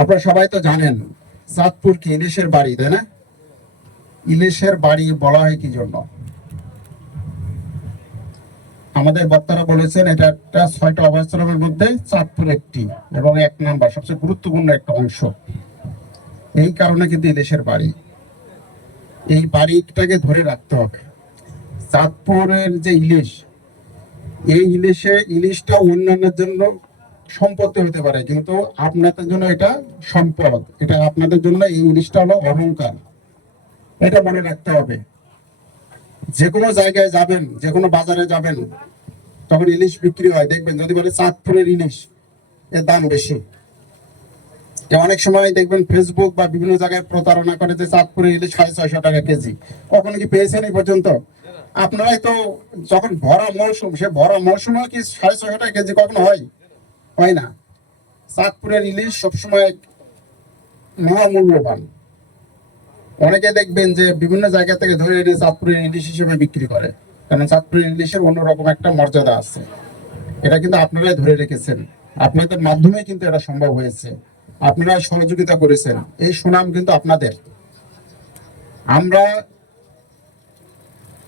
আপনারা সবাই তো জানেন চাঁদপুর কি ইলিশের বাড়ি, তাই না? ইলিশের বাড়ি বলা হয় কি জন্য? আমাদের বক্তারা বলেছেন, এটা একটা ছয়টা অবস্থানের মধ্যে চাঁদপুর একটি এবং এক নাম্বার, সবচেয়ে গুরুত্বপূর্ণ একটা অংশ। এই কারণে কিন্তু ইলিশের বাড়ি। এই বাড়িটাকে ধরে রাখতে হবে। চাঁদপুরের যে ইলিশ, এই ইলিশে, ইলিশটা অন্যান্যের জন্য সম্পত্তি হতে পারে, কিন্তু আপনাদের জন্য এটা সম্পদ। এটা আপনাদের জন্য এই ইলিশটা হলো অহংকার। এটা মনে রাখতে হবে। যে কোনো জায়গায় যাবেন যে কোনো বাজারে যাবেন, তখন ইলিশ বিক্রি হয়। দেখবেন যদি বলে চাঁদপুরের ইলিশ, এর দাম বেশি। অনেক সময় দেখবেন ফেসবুক বা বিভিন্ন জায়গায় প্রতারণা করে যে চাঁদপুরের ইলিশ সাড়ে ছয়শো টাকা কেজি। কখনো কি পেয়েছেন এই পর্যন্ত? আপনারাই তো যখন ভরা মৌসুম, সে ভরা মৌসুমে কি সাড়ে ছয়শো টাকা কেজি কখনো হয়? হয় না। চাঁদপুরের ইলিশ সবসময় মহামূল্যবান। অনেকে দেখবেন যে বিভিন্ন জায়গা থেকে ধরে এনে চাঁদপুরের ইলিশ হিসেবে বিক্রি করে। কারণ চাঁদপুরের ইলিশের অন্যরকম একটা মর্যাদা আছে। এটা কিন্তু আপনারাই ধরে রেখেছেন। আপনাদের মাধ্যমে কিন্তু এটা সম্ভব হয়েছে। আপনারা সহযোগিতা করেছেন। এই সুনাম কিন্তু আপনাদের। আমরা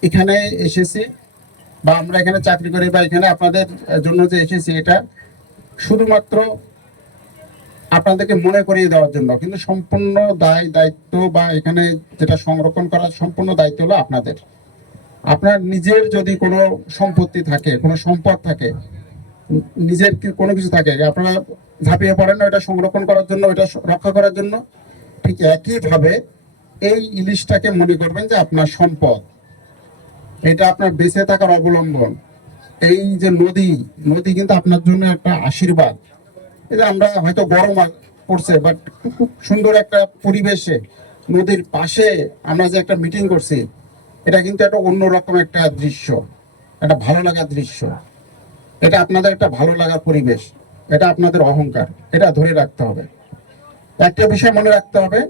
এখানে এসেছি বা আমরা এখানে চাকরি করি বা এখানে আপনাদের জন্য যে এসেছি এটা শুধুমাত্র আপনাদেরকে মনে করিয়ে দেওয়ার জন্য, কিন্তু সম্পূর্ণ দায়, দায়িত্ব বা এখানে যেটা সংরক্ষণ করার সম্পূর্ণ দায়িত্ব হলো আপনাদের। আপনার নিজের যদি কোনো সম্পত্তি থাকে, কোনো সম্পদ থাকে, নিজের কোনো কিছু থাকে, আপনারা ঝাঁপিয়ে পড়েন না, এটা সংরক্ষণ করার জন্য, এটা রক্ষা করার জন্য। ঠিক একইভাবে এই ইলিশটাকে মনে করবেন যে আপনার সম্পদ, এটা আপনার বেঁচে থাকার অবলম্বন। এই যে নদী নদী কিন্তু আপনার জন্য একটা আশীর্বাদ। এই যে আমরা হয়তো গরম পড়ছে বাট খুব সুন্দর একটা পরিবেশে, নদীর পাশে আমরা যে একটা মিটিং করছি, এটা কিন্তু একটা অন্যরকম একটা দৃশ্য, একটা ভালো লাগার দৃশ্য। এটা আপনাদের একটা ভালো লাগার পরিবেশ, এটা আপনাদের অহংকার, এটা ধরে রাখতে হবে। একটা বিষয় মনে রাখতে হবে,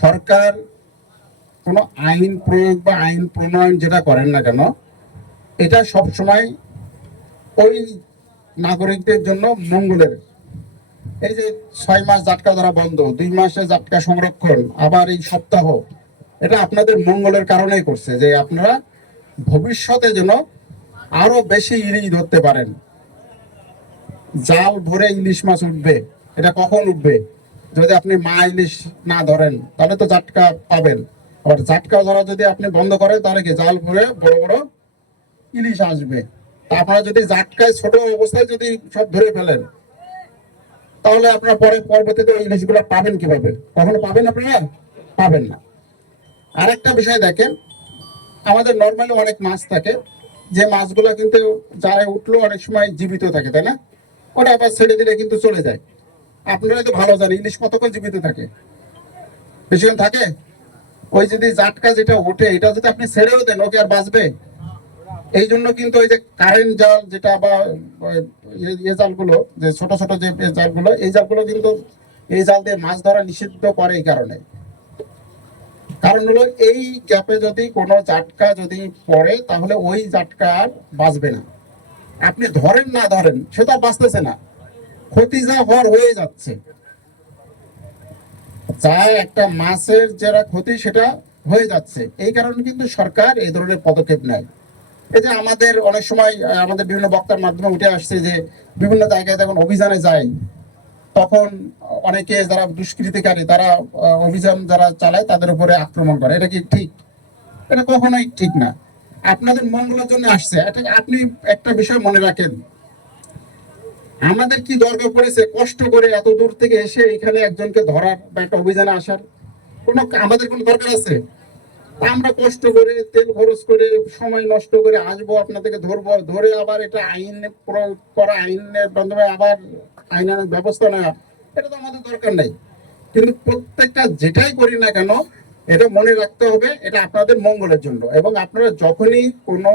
সরকার কোনো আইন প্রয়োগ বা আইন প্রণয়ন যেটা করেন না কেন এটা সব সময় ওই নাগরিকদের জন্য মঙ্গলের। এই যে ছয় মাস জাটকা ধরা বন্ধ, দুই মাসে জাটকা সংরক্ষণ, আবার এই সপ্তাহ, এটা আপনাদের মঙ্গলের কারণেই করছে যে আপনারা ভবিষ্যতে যেন আরও বেশি ইলিশ ধরতে পারেন। জাল ভরে ইলিশ মাছ উঠবে, এটা কখন উঠবে? যদি আপনি মা ইলিশ না ধরেন, তাহলে তো জাটকা পাবেন। আবার জাটকা ধরা যদি আপনি বন্ধ করেন, তাহলে কি জাল ভরে বড় বড় ইলিশ আসবে। আপনারা যদি জাটকায় ছোট অবস্থায় যদি সব ধরে ফেলেন, তাহলে আপনারা পরে পরবর্তীতে ওই ইলিশগুলো পাবেন কীভাবে? কখনো পাবেন আপনারা? পাবেন না। আরেকটা বিষয় দেখেন, আমাদের নর্মালি অনেক মাছ থাকে, যে মাছগুলো কিন্তু যারা উঠল অনেক সময় জীবিত থাকে, তাই না? ওটা আবার ছেড়ে দিলে কিন্তু চলে যায়। আপনারা তো ভালো জানেন, ইলিশ কতক্ষণ জীবিত থাকে? বেশিক্ষণ থাকে? ওই যদি জাটকা যেটা ওঠে, এটা যদি আপনি ছেড়েও দেন, ওকে আর বাঁচবে? এই জন্য কিন্তু ওই যে কারেন্ট জাল যেটা বা ইয়ে জালগুলো, যে ছোট ছোট যে জালগুলো, এই জালগুলো কিন্তু এই জাল দিয়ে মাছ ধরা নিষিদ্ধ করে এই কারণে। কারণ হলো এই গ্যাপে যদি কোনো জাটকা যদি পড়ে, তাহলে ওই জাটকা আর বাঁচবে না। আপনি ধরেন না ধরেন সেটা আর বাঁচতেছে না। ক্ষতি যা হওয়ার হয়ে যাচ্ছে। যা একটা মাছের যারা ক্ষতি, সেটা হয়ে যাচ্ছে। এই কারণে কিন্তু সরকার এই ধরনের পদক্ষেপ নেয়। এই যে আমাদের অনেক সময় আমাদের বিভিন্ন বক্তার মাধ্যমে উঠে আসছে যে বিভিন্ন জায়গায় যখন অভিযানে যায়, তখন অনেকে যারা দুষ্কৃতিকারী, তারা অভিযান যারা চালায় তাদের উপরে আক্রমণ করে। এটা কি ঠিক? এটা কখনোই ঠিক না। আপনাদের মঙ্গলের জন্য আসছে। এটা আপনি একটা বিষয় মনে রাখেন। আমাদের কি দরকার পড়েছে কষ্ট করে এত দূর থেকে এসে এখানে একজনকে ধরার বা একটা অভিযানে আসার? কোনো, আমাদের কোনো দরকার আছে? আমরা কষ্ট করে তেল খরচ করে সময় নষ্ট করে আসব আপনাদেরকে ধরবো, ধরে আবার এটা আইন প্রয়োগ করা আইনের মাধ্যমে আবার আইনের ব্যবস্থা নেওয়া, এটা তো আমাদের দরকার নেই। কিন্তু প্রত্যেকটা যেটাই করি না কেন, এটা মনে রাখতে হবে, এটা আপনাদের মঙ্গলের জন্য। এবং আপনারা যখনই কোনো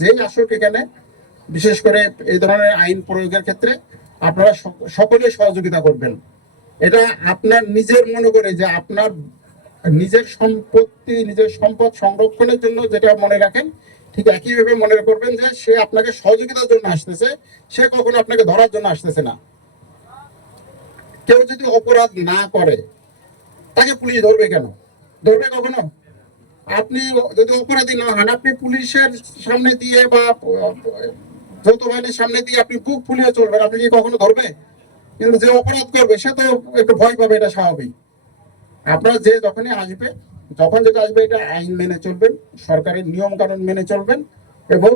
যেই আসুক এখানে, বিশেষ করে এই ধরনের আইন প্রয়োগের ক্ষেত্রে, আপনারা সকলে সহযোগিতা করবেন। এটা আপনার নিজের মনে করে যে আপনার নিজের সম্পত্তি, নিজের সম্পদ সংরক্ষণের জন্য যেটা মনে রাখেন, ঠিক একইভাবে মনে করবেন যে সে আপনাকে সহযোগিতার জন্য আসতেছে, সে কখনো আপনাকে ধরার জন্য আসতেছে না। কেউ যদি অপরাধ না করে, তাকে পুলিশ ধরবে কেন? ধরবে কখনো? আপনি যদি অপরাধী না হন, আপনি পুলিশের সামনে দিয়ে বা, যৌথ বাহিনীর সামনে দিয়ে আপনি বুক ফুলিয়ে চলবেন, আপনি কি কখনো ধরবে? কিন্তু যে অপরাধ করবে, সে তো একটু ভয় পাবে, এটা স্বাভাবিক। আপনারা যে যখনই আসবে, যখন যেটা আসবে, এটা আইন মেনে চলবেন, সরকারের নিয়ম কানুন মেনে চলবেন এবং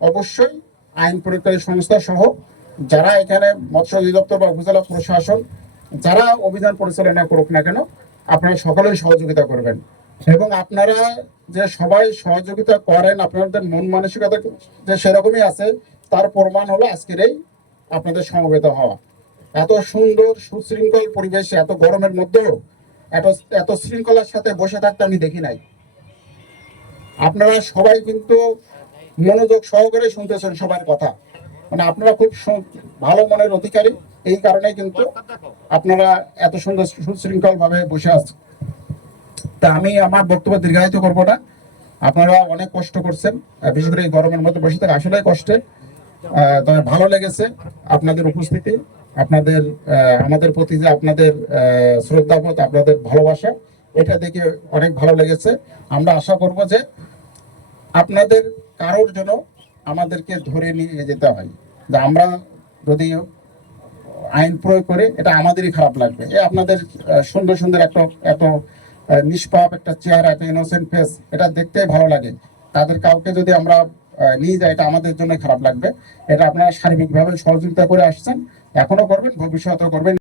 অবশ্যই আইন প্রয়োগকারী সংস্থা সহ যারা এখানে মৎস্য অধিদপ্তর বা উপজেলা প্রশাসন, যারা অভিযান পরিচালনা করুক না কেন, আপনারা সকলেই সহযোগিতা করবেন। এবং আপনারা যে সবাই সহযোগিতা করেন, আপনাদের মন মানসিকতা যে সেরকমই আছে, তার প্রমাণ হলো আজকের এই আপনাদের সমবেত হওয়া। এত সুন্দর, সুশৃঙ্খল পরিবেশে, এত গরমের মধ্যেও এত এত শৃঙ্খলার সাথে বসে থাকতে আমি দেখি নাই। আপনারা সবাই কিন্তু মনোযোগ সহকারে শুনতেছেন সবার কথা। মানে আপনারা খুব ভালো মনের অধিকারী। এই কারণে কিন্তু আপনারা এত সুন্দর সুশৃঙ্খল ভাবে বসে আছেন তা আমি আমার বক্তব্য দীর্ঘায়িত করব না। আপনারা অনেক কষ্ট করছেন বিশেষ করে এই গরমের মধ্যে বসে থাকা আসলে কষ্টে। তবে ভালো লেগেছে আপনাদের উপস্থিতি। আপনাদের আমাদের প্রতি যে আপনাদের শ্রদ্ধাবোধ, আপনাদের ভালোবাসা, এটা দেখে অনেক ভালো লেগেছে। আমরা আশা করব যে আপনাদের কারোর জন্য আমাদেরকে ধরে নিয়ে যেতে হয়। যে আমরা যদি আইন প্রয়োগ করে, এটা আমাদেরই খারাপ লাগবে। এ আপনাদের সুন্দর সুন্দর একটা, এত নিষ্পাপ একটা চেহারা, একটা ইনোসেন্ট ফেস এটা দেখতে ভালো লাগে। তাদের কাউকে যদি আমরা নিয়ে যায়, এটা আমাদের জন্য খারাপ লাগবে। এটা আপনারা সার্বিকভাবে সহযোগিতা করে আসছেন। এখনও করবেন, ভবিষ্যতেও করবেন।